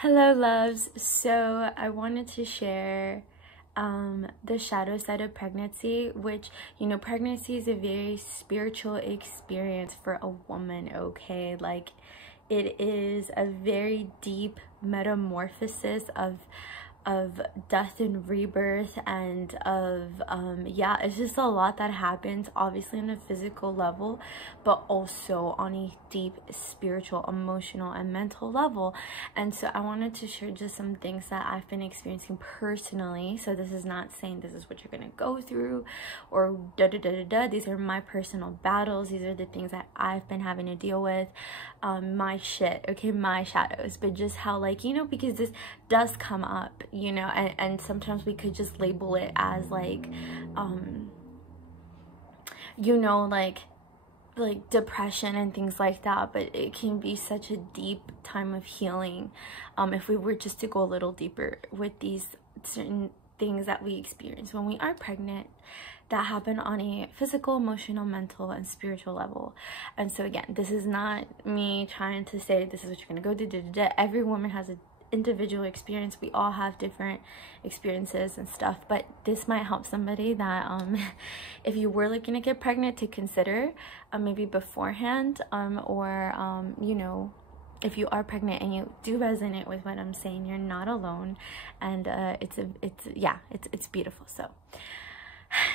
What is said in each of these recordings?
Hello loves. So I wanted to share the shadow side of pregnancy, which, you know, pregnancy is a very spiritual experience for a woman, okay? Like, it is a very deep metamorphosis of death and rebirth, and of yeah, it's just a lot that happens, obviously on a physical level, but also on a deep spiritual, emotional, and mental level. And so I wanted to share just some things that I've been experiencing personally. So this is not saying this is what you're gonna go through or da da da da da. These are my personal battles. These are the things that I've been having to deal with, my shit, okay, my shadows. But just how, like, you know, because this does come up, you know, and sometimes we could just label it as like you know, like depression and things like that, but it can be such a deep time of healing if we were just to go a little deeper with these certain things that we experience when we are pregnant that happen on a physical, emotional, mental, and spiritual level. And so again, this is not me trying to say this is what you're gonna go do. Every woman has an individual experience. We all have different experiences and stuff, but this might help somebody that if you were looking to get pregnant, to consider maybe beforehand, or you know, if you are pregnant and you do resonate with what I'm saying, you're not alone. And it's beautiful. So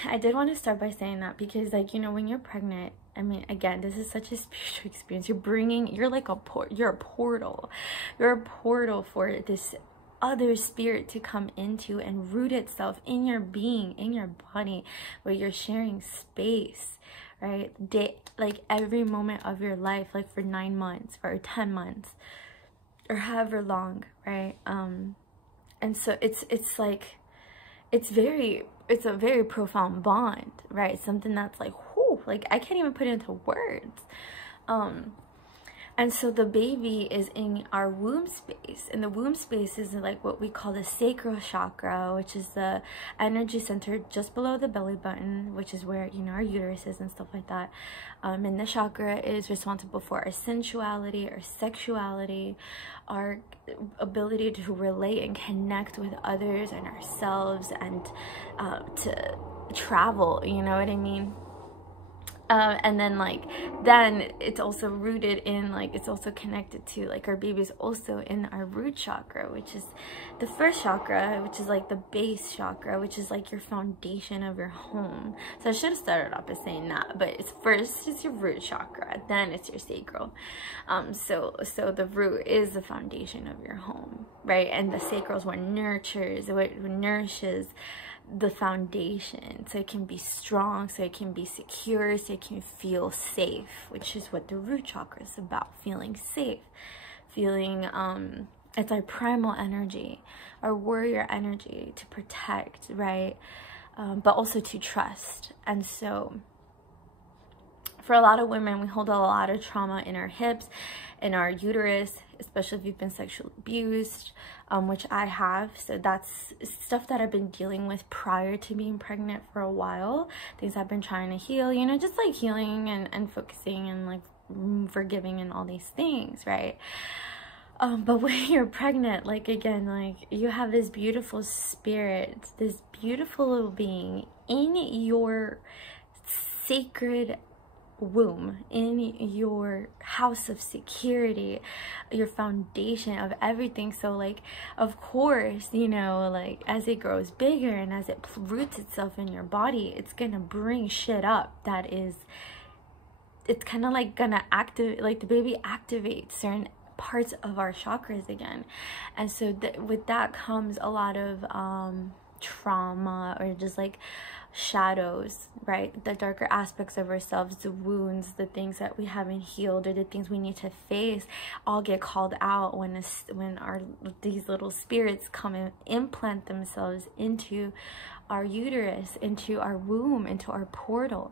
I did want to start by saying that because, like, you know, when you're pregnant, I mean, again, this is such a spiritual experience. You're like you're a portal. You're a portal for this other spirit to come into and root itself in your being, in your body, where you're sharing space, right? Like every moment of your life, like for 9 months or 10 months or however long, right? And so it's like, it's a very profound bond, right? Something that's like, whoo, like I can't even put it into words. And so the baby is in our womb space, and the womb space is like what we call the Sacral Chakra, which is the energy center just below the belly button, which is where, you know, our uterus is and stuff like that. And the chakra is responsible for our sensuality, our sexuality, our ability to relate and connect with others and ourselves, and to travel, you know what I mean? And then then it's also rooted in, like, it's also connected to, like, our baby's also in our root chakra, which is the first chakra, which is like the base chakra, which is like your foundation of your home. So I should have started off by saying that, but it's first is your root chakra, then it's your sacral. So the root is the foundation of your home, right? And the sacral is what nurtures, what nourishes the foundation, so it can be strong, so it can be secure, so it can feel safe, which is what the root chakra is about. Feeling safe, feeling it's our primal energy, our warrior energy, to protect, right? But also to trust. And so for a lot of women, we hold a lot of trauma in our hips, in our uterus, especially if you've been sexually abused, which I have. So that's stuff that I've been dealing with prior to being pregnant for a while. Things I've been trying to heal, you know, just like healing and focusing and like forgiving and all these things, right? But when you're pregnant, like, again, like, you have this beautiful spirit, this beautiful little being in your sacred womb, in your house of security, your foundation of everything. So, like, of course, you know, like, as it grows bigger and as it roots itself in your body, it's gonna bring shit up that is, it's kind of like gonna activate, like, the baby activates certain parts of our chakras again. And so with that comes a lot of trauma, or just like shadows, right? The darker aspects of ourselves, the wounds, the things that we haven't healed, or the things we need to face, all get called out when these little spirits come and implant themselves into our uterus, into our womb, into our portal.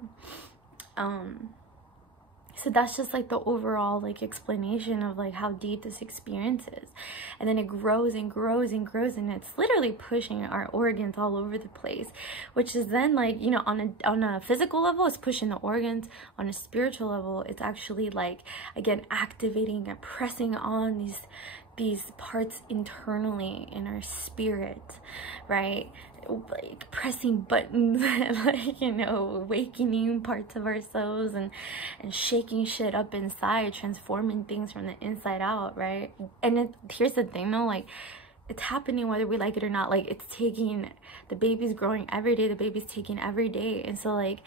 So that's just like the overall, like, explanation of, like, how deep this experience is. And then it grows and grows and grows, and it's literally pushing our organs all over the place, which is then, like, you know, on a physical level, it's pushing the organs. On a spiritual level, it's actually, like, again, activating and pressing on these parts internally in our spirit, right? Like pressing buttons and like, you know, awakening parts of ourselves and shaking shit up inside, transforming things from the inside out, right? And here's the thing though, like, it's happening whether we like it or not. Like, it's taking, the baby's growing every day, the baby's taking every day. And so like,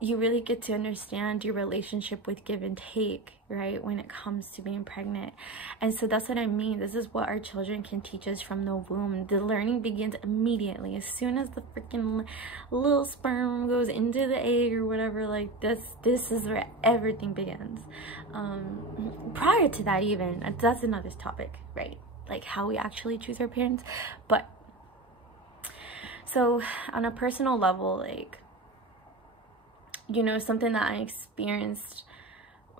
you really get to understand your relationship with give and take, right, when it comes to being pregnant. And so that's what I mean. This is what our children can teach us from the womb. The learning begins immediately. As soon as the freaking little sperm goes into the egg or whatever, like this is where everything begins. Prior to that even, that's another topic, right? Like how we actually choose our parents. But so on a personal level, like, you know, something that I experienced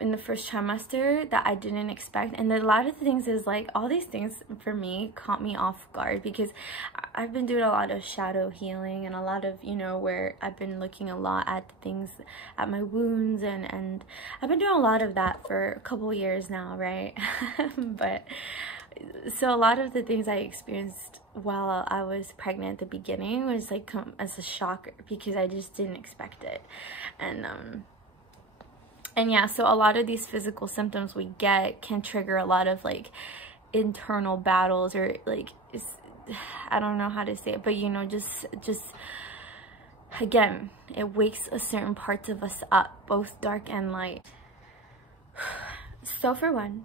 in the first trimester that I didn't expect, and a lot of the things is like, all these things for me caught me off guard because I've been doing a lot of shadow healing and a lot of, you know, where I've been looking a lot at things, at my wounds, and I've been doing a lot of that for a couple years now, right? But so a lot of the things I experienced while I was pregnant at the beginning was like as a shock because I just didn't expect it. And yeah, so a lot of these physical symptoms we get can trigger a lot of like internal battles, or like, I don't know how to say it, but you know, just again, it wakes a certain parts of us up, both dark and light. So for one,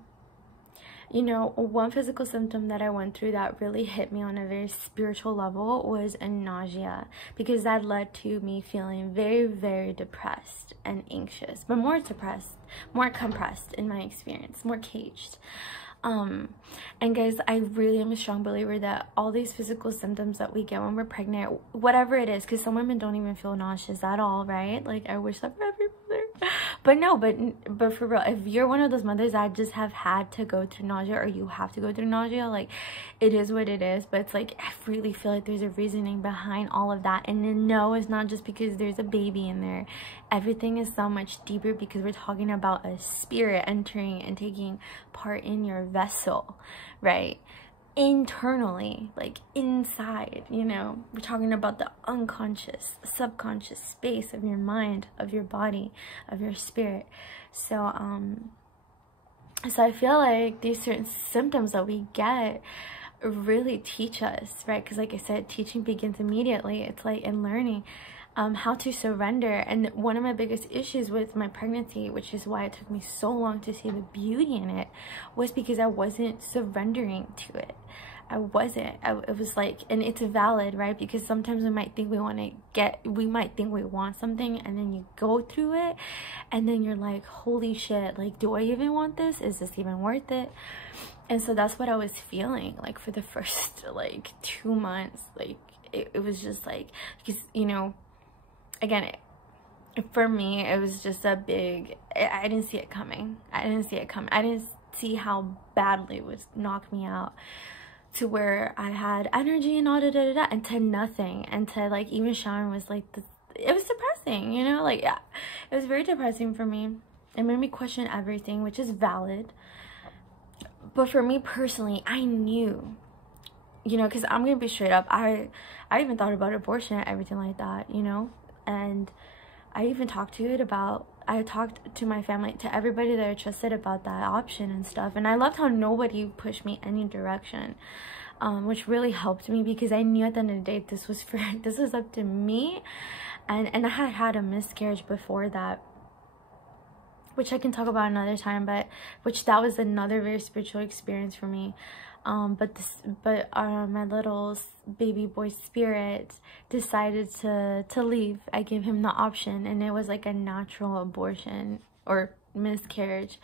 you know, one physical symptom that I went through that really hit me on a very spiritual level was a nausea, because that led to me feeling very, very depressed and anxious, but more depressed, more compressed in my experience, more caged. And guys, I really am a strong believer that all these physical symptoms that we get when we're pregnant, whatever it is, because some women don't even feel nauseous at all, right? Like, I wish that for every mother. But no, but for real, if you're one of those mothers that just have had to go through nausea, or you have to go through nausea, like, it is what it is. But it's like, I really feel like there's a reasoning behind all of that. And then no, it's not just because there's a baby in there. Everything is so much deeper, because we're talking about a spirit entering and taking part in your vessel, right? Internally, like inside, you know, we're talking about the unconscious, subconscious space of your mind, of your body, of your spirit. So so I feel like these certain symptoms that we get really teach us, right? Because like I said, teaching begins immediately. It's like in learning how to surrender. And one of my biggest issues with my pregnancy, which is why it took me so long to see the beauty in it, was because I wasn't surrendering to it. I wasn't. It was like, and it's valid, right? Because sometimes we might think we might think we want something, and then you go through it, and then you're like, holy shit, like, do I even want this? Is this even worth it? And so that's what I was feeling like for the first like 2 months. Like, it was just like, because, you know, again, for me, it was just a big, I didn't see it coming. I didn't see how badly it would knock me out, to where I had energy and all and to nothing. And to like, even Sharon was like, it was depressing, you know, like, yeah, it was very depressing for me. It made me question everything, which is valid. But for me personally, I knew, you know, because I'm gonna be straight up, I even thought about abortion and everything like that, you know. And I even talked to my family, to everybody that I trusted about that option and stuff. And I loved how nobody pushed me any direction, which really helped me, because I knew at the end of the day, this was up to me. And I had a miscarriage before that, which I can talk about another time, but that was another very spiritual experience for me. But my little baby boy spirit decided to leave. I gave him the option, and it was like a natural abortion or miscarriage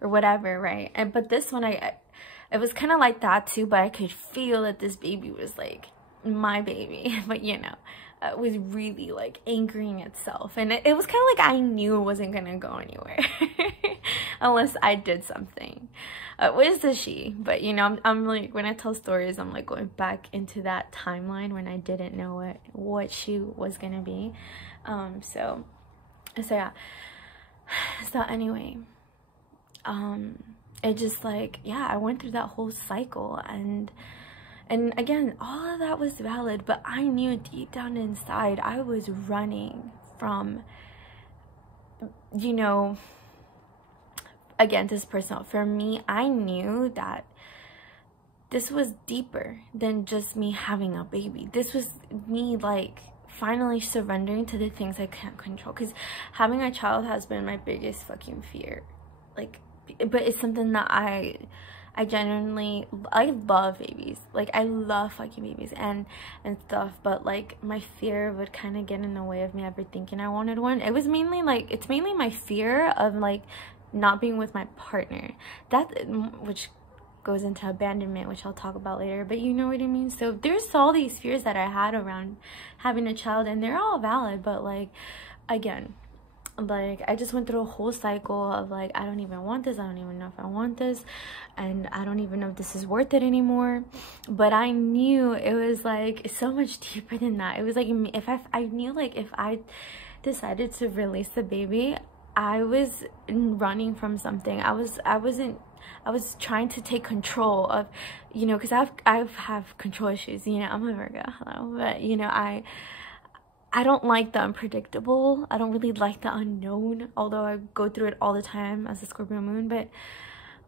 or whatever, right? But this one, it was kind of like that too, but I could feel that this baby was like my baby. But you know, it was really like anchoring itself, and it was kind of like I knew it wasn't gonna go anywhere unless I did something. Where's the she? But you know, I'm like, when I tell stories, I'm like going back into that timeline when I didn't know what she was gonna be. So yeah. So anyway, it just like, yeah, I went through that whole cycle, and again, all of that was valid, but I knew deep down inside I was running from, you know, again, this is personal. For me, I knew that this was deeper than just me having a baby. This was me like finally surrendering to the things I can't control, because having a child has been my biggest fucking fear. Like, but it's something that I genuinely, I love babies. Like, I love fucking babies and stuff, but like my fear would kind of get in the way of me ever thinking I wanted one. It was mainly like, it's mainly my fear of like not being with my partner, that, which goes into abandonment, which I'll talk about later, but you know what I mean. So there's all these fears that I had around having a child, and they're all valid, but like, again, like I just went through a whole cycle of like, I don't even want this, I don't even know if I want this, and I don't even know if this is worth it anymore. But I knew it was like so much deeper than that. It was like, if I knew like if I decided to release the baby, I was running from something. I was trying to take control of, you know, because I have control issues, you know. I'm a Virgo, hello, but you know, I don't like the unpredictable. I don't really like the unknown, although I go through it all the time as a Scorpio moon.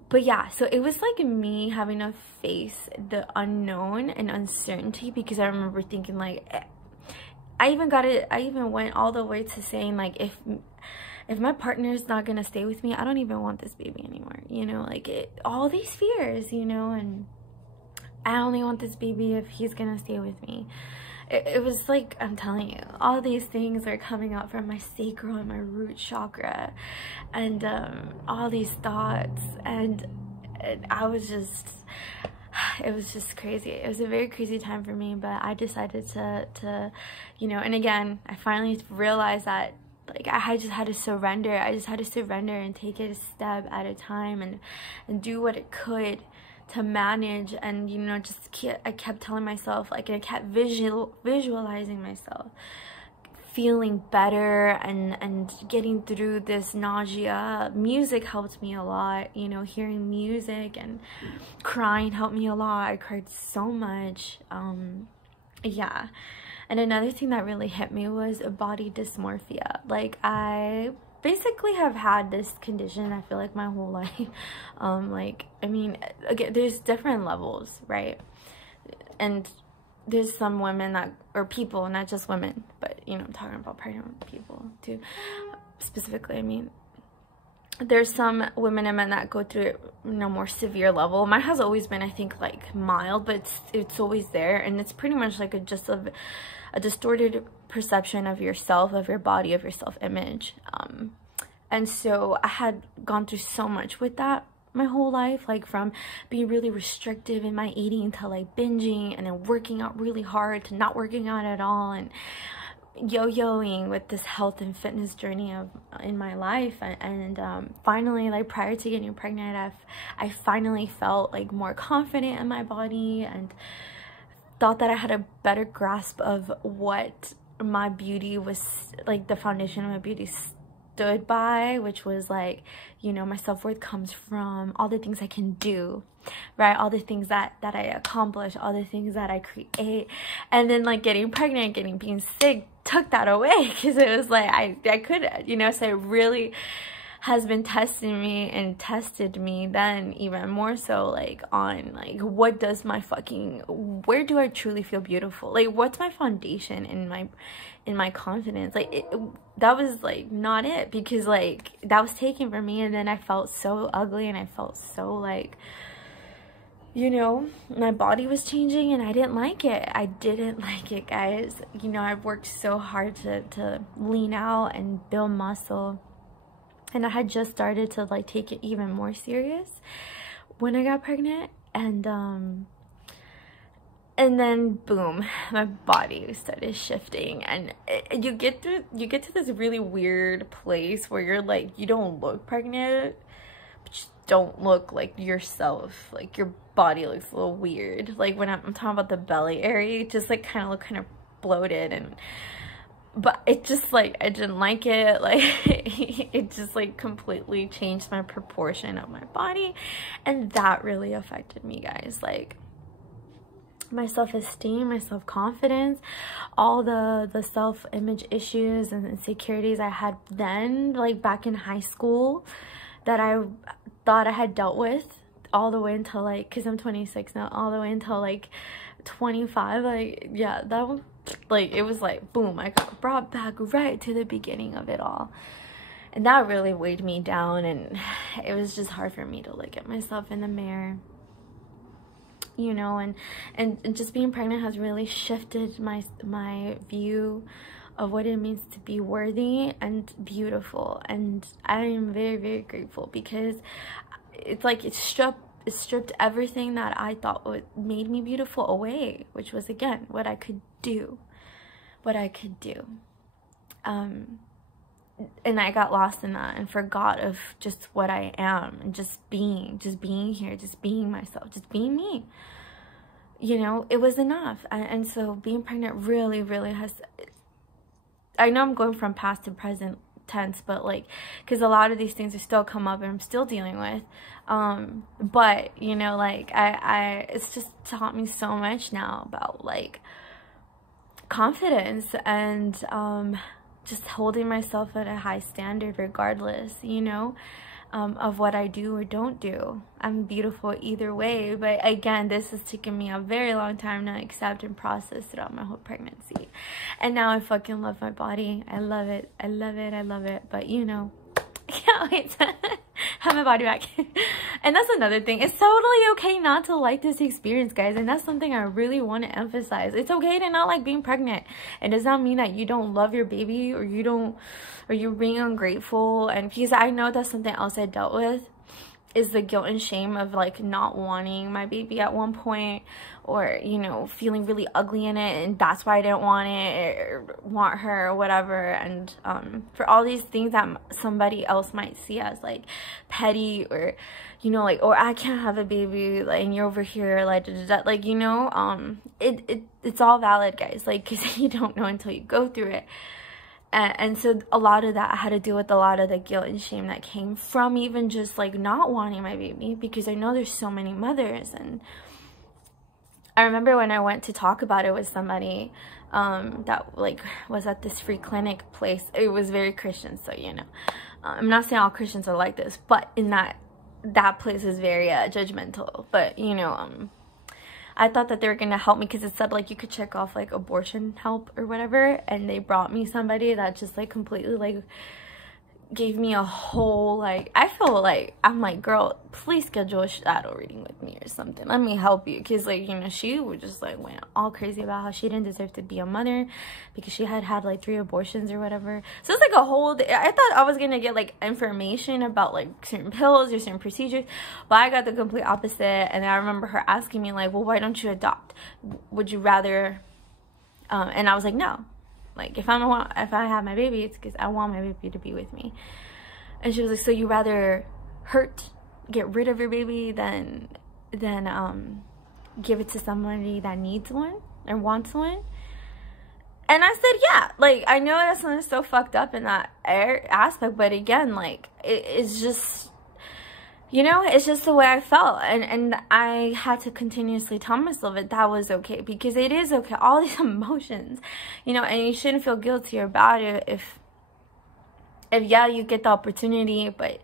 But yeah, so it was like me having to face the unknown and uncertainty, because I remember thinking like, I even went all the way to saying like, if my partner's not gonna stay with me, I don't even want this baby anymore, you know, like all these fears, you know, and I only want this baby if he's gonna stay with me. It was like, I'm telling you, all these things are coming out from my sacral and my root chakra, and all these thoughts, and I was just, it was just crazy. It was a very crazy time for me, but I decided to you know, and again, I finally realized that like I just had to surrender. I just had to surrender and take it a step at a time, and do what it could to manage. And you know, I kept telling myself, like, I kept visualizing myself feeling better and getting through this nausea. Music helped me a lot, you know, hearing music and crying helped me a lot. I cried so much. Yeah. And another thing that really hit me was body dysmorphia. Like, I basically have had this condition, I feel like, my whole life. Like, I mean, again, there's different levels, right? And there's some women that, or people, not just women, but, you know, I'm talking about pregnant people too, specifically. I mean, there's some women and men that go through it, you know, more severe level. Mine has always been, I think, like mild, but it's always there, and it's pretty much like a distorted perception of yourself, of your body, of your self-image. And so I had gone through so much with that my whole life, like from being really restrictive in my eating to like binging, and then working out really hard to not working out at all, and yo-yoing with this health and fitness journey in my life. And finally, like prior to getting pregnant, I finally felt like more confident in my body, and thought that I had a better grasp of what my beauty was, like the foundation of my beauty stood by, which was like, you know, my self-worth comes from all the things I can do, right? All the things that I accomplish, all the things that I create. And then like getting pregnant, being sick took that away, because it was like I could, you know, so it really has been testing me and tested me then even more so, like on like, what does my fucking, where do I truly feel beautiful? Like, what's my foundation in my confidence? Like that was like not it, because like that was taken from me, and then I felt so ugly, and I felt so like, you know, my body was changing, and I didn't like it. I didn't like it, guys. You know, I've worked so hard to lean out and build muscle, and I had just started to like take it even more serious when I got pregnant. And then boom, my body started shifting, and you get to this really weird place where you're like, you don't look pregnant, but you don't look like yourself. Like your body looks a little weird. Like when I'm talking about the belly area, it just like kind of look kind of bloated, and but it just like, I didn't like it. Like it just like completely changed my proportion of my body, and that really affected me, guys. Like my self-esteem, my self-confidence, all the self-image issues and insecurities I had then, like back in high school, that I thought I had dealt with all the way until like, because I'm 26 now, all the way until like 25. Like, yeah, that was like, it was like boom, I got brought back right to the beginning of it all, and that really weighed me down, and it was just hard for me to look at myself in the mirror, you know. And just being pregnant has really shifted my view of what it means to be worthy and beautiful, and I am very, very grateful, because it's like it stripped everything that I thought made me beautiful away, which was, again, what I could do. And I got lost in that and forgot of just what I am, and just being here, just being myself, just being me. You know, it was enough. And so being pregnant really, really has, I know I'm going from past to present tense, but like, because a lot of these things are still come up and I'm still dealing with, but you know, like it's just taught me so much now about like confidence, and just holding myself at a high standard regardless, you know, of what I do or don't do. I'm beautiful either way. But again, this has taken me a very long time to accept and process throughout my whole pregnancy. And now I fucking love my body. I love it. I love it. I love it. But you know, I can't wait to have my body back. And that's another thing. It's totally okay not to like this experience, guys. And that's something I really want to emphasize. It's okay to not like being pregnant. It does not mean that you don't love your baby, or you're being ungrateful. And because I know that's something else I dealt with, is the guilt and shame of like not wanting my baby at one point, or you know, feeling really ugly in it, and that's why I didn't want it or want her or whatever. And for all these things that somebody else might see as like petty, or you know, like, or I can't have a baby, like, and you're over here like like, you know, it's all valid, guys, like, because you don't know until you go through it. And so a lot of that I had to deal with, a lot of the guilt and shame that came from even just like not wanting my baby, because I know there's so many mothers. And I remember when I went to talk about it with somebody that like was at this free clinic place. It was very Christian, so you know, I'm not saying all Christians are like this, but in that place is very judgmental. But you know, I thought that they were gonna help me, because it said like you could check off like abortion help or whatever, and they brought me somebody that just like completely like gave me a whole, like, I feel like, I'm like, girl, please schedule a shadow reading with me or something, let me help you. Because like, you know, she would just like went all crazy about how she didn't deserve to be a mother because she had had like 3 abortions or whatever. So it's like a whole, I thought I was gonna get like information about like certain pills or certain procedures, but I got the complete opposite. And I remember her asking me like, well, why don't you adopt? Would you rather and I was like, no. Like, if I have my baby, it's because I want my baby to be with me. And she was like, so you rather get rid of your baby than give it to somebody that needs one or wants one? And I said, yeah. Like, I know that something so fucked up in that aspect, but again, like, it's just, you know, it's just the way I felt. And I had to continuously tell myself that was okay, because it is okay. All these emotions, you know, and you shouldn't feel guilty about it if yeah, you get the opportunity, but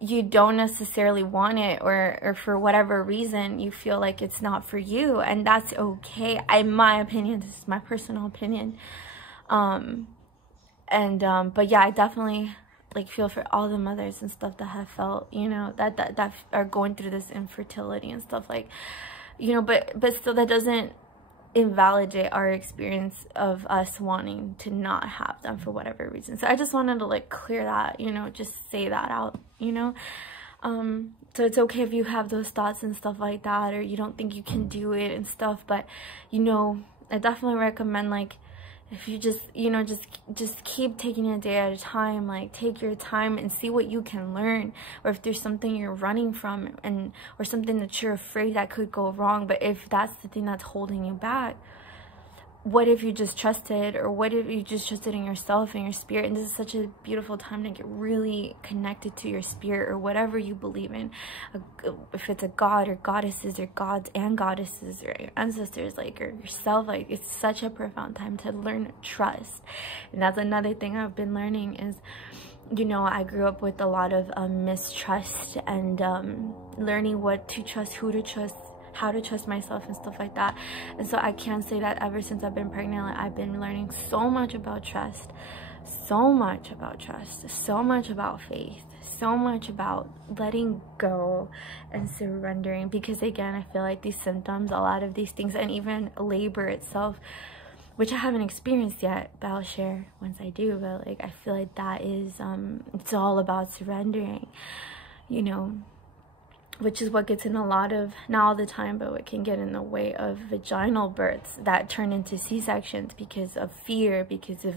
you don't necessarily want it, or for whatever reason you feel like it's not for you, and that's okay. In my opinion, this is my personal opinion. But yeah, I definitely like feel for all the mothers and stuff that have felt, you know, that are going through this infertility and stuff, like, you know, but still that doesn't invalidate our experience of us wanting to not have them for whatever reason. So I just wanted to like clear that, you know, just say that out, you know. So it's okay if you have those thoughts and stuff like that, or you don't think you can do it and stuff, but you know, I definitely recommend, like, if you just, you know, just keep taking it a day at a time. Like, take your time and see what you can learn, or if there's something you're running from, or something that you're afraid that could go wrong. But if that's the thing that's holding you back, what if you just trusted, or what if you just trusted in yourself and your spirit? And this is such a beautiful time to get really connected to your spirit, or whatever you believe in, if it's a god or goddesses, or gods and goddesses, or your ancestors, like, or yourself. Like, it's such a profound time to learn trust. And that's another thing I've been learning is, you know, I grew up with a lot of mistrust, and learning what to trust, who to trust, how to trust myself, and stuff like that. And so I can say that ever since I've been pregnant, like, I've been learning so much about trust, so much about trust, so much about faith, so much about letting go and surrendering. Because again, I feel like these symptoms, a lot of these things, and even labor itself, which I haven't experienced yet, but I'll share once I do, but like, I feel like that is it's all about surrendering, you know, which is what gets in a lot of, not all the time, but what can get in the way of vaginal births that turn into C-sections because of fear, because of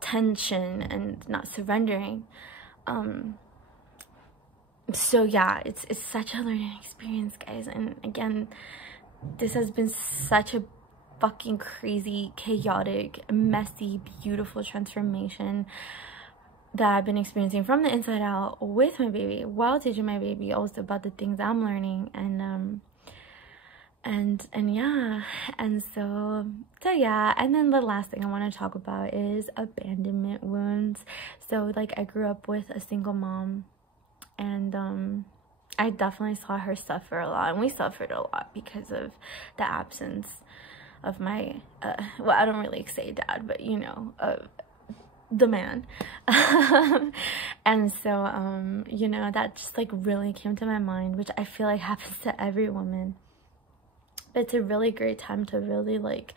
tension and not surrendering. So yeah, it's such a learning experience, guys. And again, this has been such a fucking crazy, chaotic, messy, beautiful transformation that I've been experiencing from the inside out with my baby, while teaching my baby also about the things I'm learning. And yeah, and so yeah. And then the last thing I want to talk about is abandonment wounds. So like, I grew up with a single mom, and I definitely saw her suffer a lot, and we suffered a lot because of the absence of my well, I don't really say dad, but you know, the man. And so you know, that just like really came to my mind, which I feel like happens to every woman. But it's a really great time to really like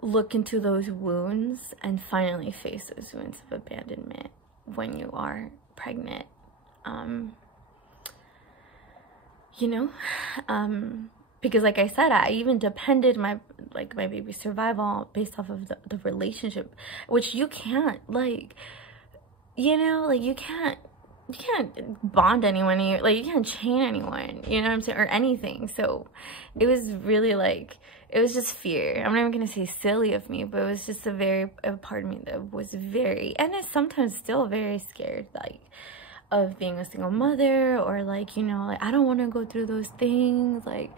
look into those wounds and finally face those wounds of abandonment when you are pregnant. You know, because like I said, I even depended my baby's survival based off of the relationship, which you can't, like, you know, like, you can't bond anyone, like, you can't chain anyone, you know what I'm saying, or anything. So it was really like, it was just fear. I'm not even gonna say silly of me, but it was just a part of me that was very, and it's sometimes still very scared, like, of being a single mother, or like, you know, like, I don't want to go through those things, like,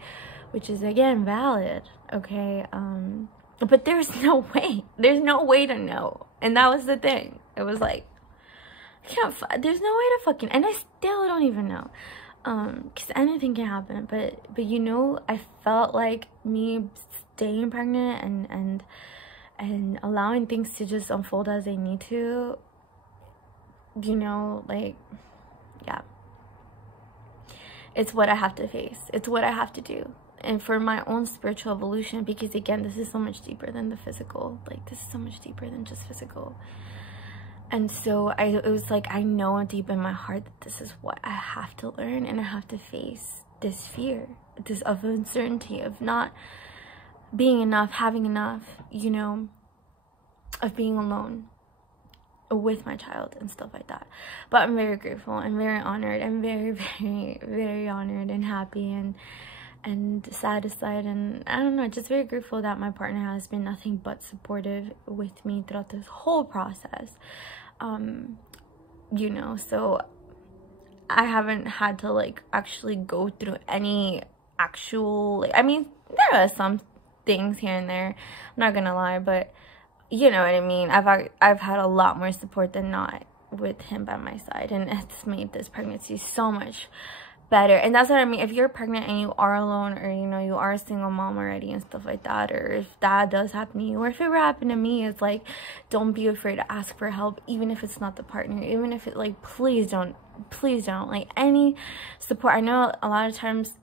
which is again valid, okay, but there's no way to know. And that was the thing. It was like, there's no way to fucking, and I still don't even know, because anything can happen. But you know, I felt like me staying pregnant and allowing things to just unfold as they need to, you know, like, yeah, it's what I have to face, it's what I have to do. And for my own spiritual evolution, because again, this is so much deeper than the physical, like, this is so much deeper than just physical. And so it was like, I know deep in my heart that this is what I have to learn, and I have to face this fear, this of uncertainty, of not being enough, having enough, you know, of being alone with my child and stuff like that. But I'm very grateful and very honored, and very, very, very honored and happy and satisfied, and I don't know, just very grateful that my partner has been nothing but supportive with me throughout this whole process. You know, so I haven't had to like actually go through any actual, like, I mean, there are some things here and there, I'm not gonna lie, but you know what I mean, I've had a lot more support than not with him by my side, and it's made this pregnancy so much better. And that's what I mean, if you're pregnant and you are alone, or you know, you are a single mom already and stuff like that, or if that does happen to you, or if it ever happened to me, it's like, don't be afraid to ask for help, even if it's not the partner, even if it, like, please don't, like, any support. I know a lot of times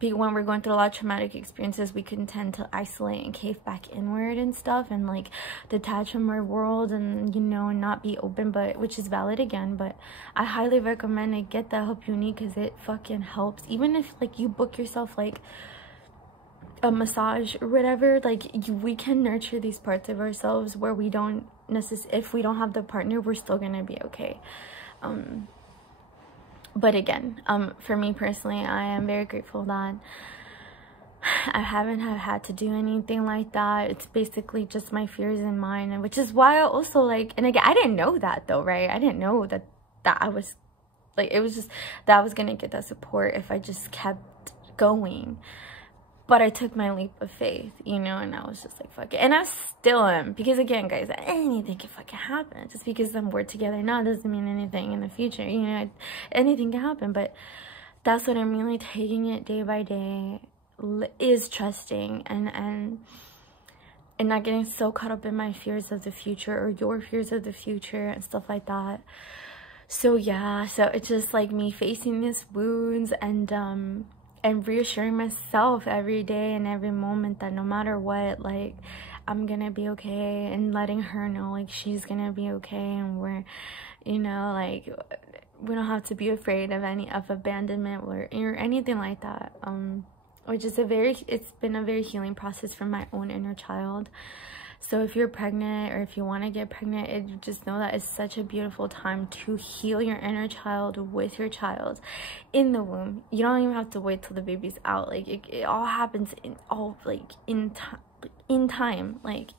when we're going through a lot of traumatic experiences, we can tend to isolate and cave back inward and stuff, and like detach from our world, and you know, and not be open, but which is valid again. But I highly recommend it, get the help you need, because it fucking helps. Even if like you book yourself like a massage or whatever, like we can nurture these parts of ourselves where we don't if we don't have the partner, we're still gonna be okay. But again, for me personally, I am very grateful that I haven't had to do anything like that. It's basically just my fears in mind, and which is why I also like, and again, I didn't know that though, right? I didn't know that I was like, it was just that I was gonna get that support if I just kept going. But I took my leap of faith, you know, and I was just like, fuck it. And I still am, because again, guys, anything can fucking happen. Just because we're together now doesn't mean anything in the future, you know, anything can happen. But that's what I'm really taking it day by day, is trusting and not getting so caught up in my fears of the future or your fears of the future and stuff like that. So yeah, so it's just like me facing these wounds and reassuring myself every day and every moment that no matter what, like, I'm gonna be okay, and letting her know like she's gonna be okay, and we're, you know, like, we don't have to be afraid of any abandonment or anything like that. Which is it's been a very healing process for my own inner child. So if you're pregnant, or if you want to get pregnant, just know that it's such a beautiful time to heal your inner child with your child in the womb. You don't even have to wait till the baby's out. Like, it all happens in time, like,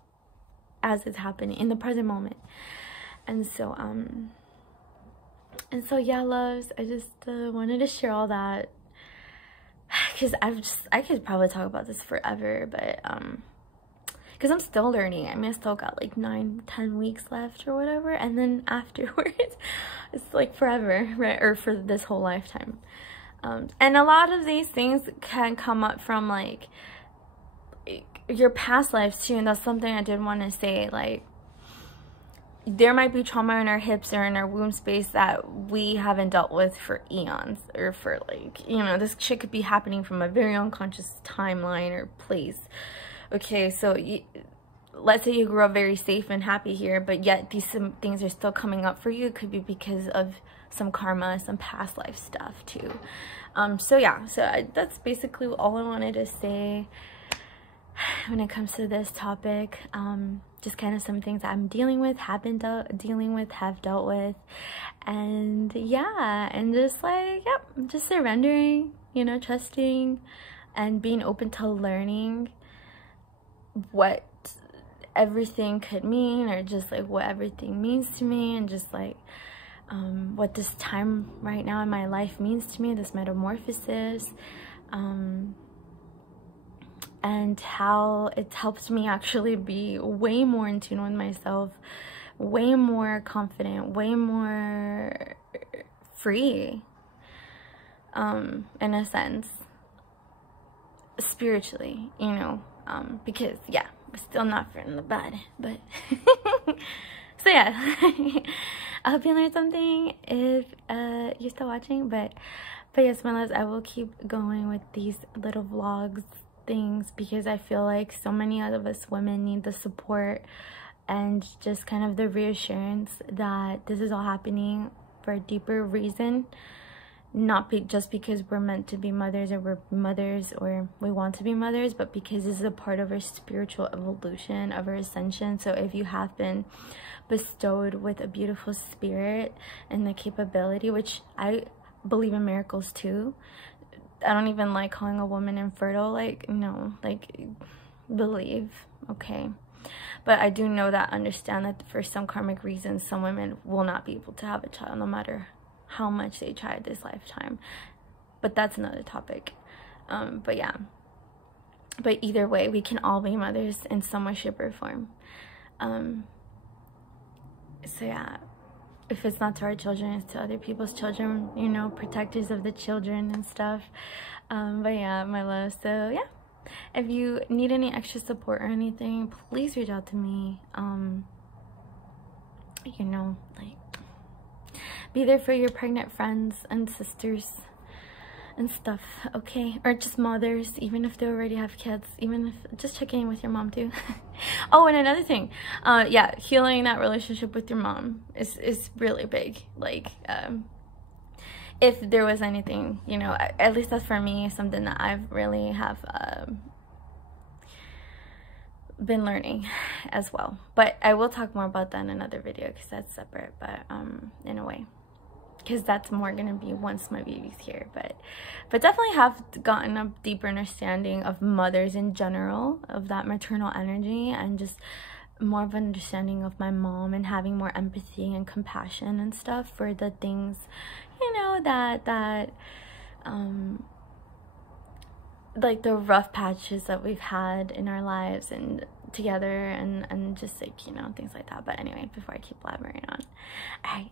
as it's happening in the present moment. And so yeah, loves, I just wanted to share all that, because I could probably talk about this forever, but because I'm still learning. I mean, I still got like 9-10 weeks left or whatever, and then afterwards it's like forever, right? Or for this whole lifetime. And a lot of these things can come up from like your past lives too, and that's something I did want to say. Like, there might be trauma in our hips or in our womb space that we haven't dealt with for eons, or for, like, you know, this shit could be happening from a very unconscious timeline or place. Okay, so let's say you grew up very safe and happy here, but yet some things are still coming up for you. It could be because of some karma, some past life stuff too. So yeah, that's basically all I wanted to say when it comes to this topic. Just kind of some things I'm dealing with, have dealt with, and yeah, and just like, yep, just surrendering, you know, trusting, and being open to learning what everything could mean, or just like what everything means to me, and just like what this time right now in my life means to me, this metamorphosis, and how it helps me actually be way more in tune with myself, way more confident, way more free, in a sense, spiritually, you know, because yeah, we're still not fit in the bed, but so yeah. I hope you learned something if you're still watching, but yes, my loves, I will keep going with these little vlogs things, because I feel like so many of us women need the support and just kind of the reassurance that this is all happening for a deeper reason, not just because we're meant to be mothers, or we're mothers, or we want to be mothers, but because this is a part of our spiritual evolution, of our ascension. So if you have been bestowed with a beautiful spirit and the capability, which I believe in miracles too. I don't even like calling a woman infertile, like, no, like, believe, okay? But I do know that, understand that for some karmic reasons, some women will not be able to have a child, no matter how much they try this lifetime. But that's another topic. But yeah. But either way, we can all be mothers in some way, shape, or form. So yeah. If it's not to our children, it's to other people's children, you know, protectors of the children and stuff. But yeah, my love, so yeah, if you need any extra support or anything, please reach out to me. You know, like, be there for your pregnant friends and sisters and stuff, okay? Or just mothers, even if they already have kids, even if, just checking in with your mom too. Oh, and another thing, yeah, healing that relationship with your mom is really big. Like, if there was anything, you know, at least that's for me, something that I've really have been learning as well. But I will talk more about that in another video, because that's separate, but in a way. because that's more gonna be once my baby's here. But definitely have gotten a deeper understanding of mothers in general, of that maternal energy, and just more of an understanding of my mom, and having more empathy and compassion and stuff for the things, you know, that like the rough patches that we've had in our lives and together, and just like, you know, things like that. But anyway, before I keep blabbering on, all right,